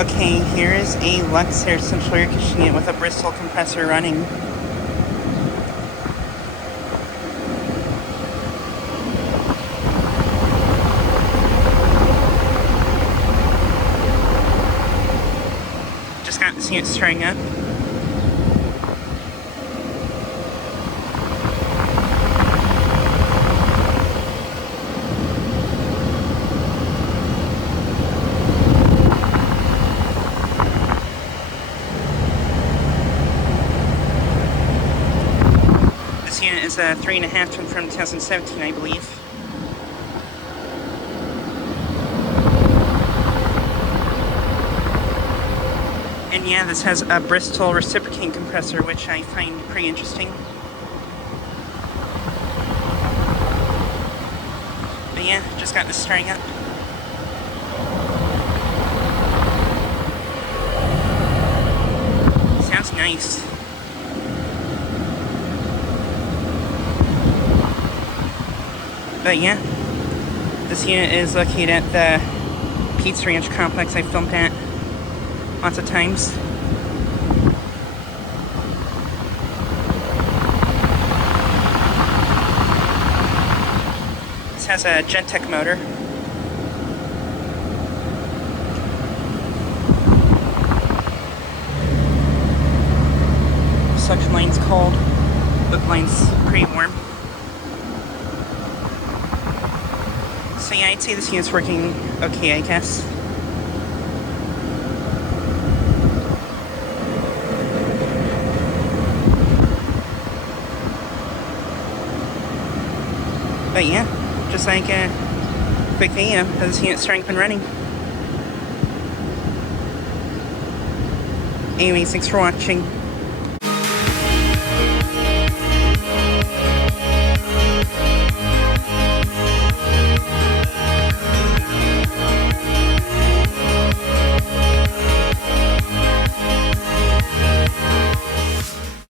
Okay, here is a Luxaire central air conditioning with a Bristol compressor running. Just got this unit starting up. This unit is a 3.5 ton from 2017, I believe. And yeah, this has a Bristol reciprocating compressor, which I find pretty interesting. But yeah, just got this starting up. Sounds nice. But yeah, this unit is located at the Pizza Ranch Complex I filmed at lots of times. This has a Gentech motor. Suction line's cold. Look line's pretty warm. So yeah, I'd say this unit's working okay, I guess. But yeah, just like a quick video of this unit starting up and running. Anyways, thanks for watching.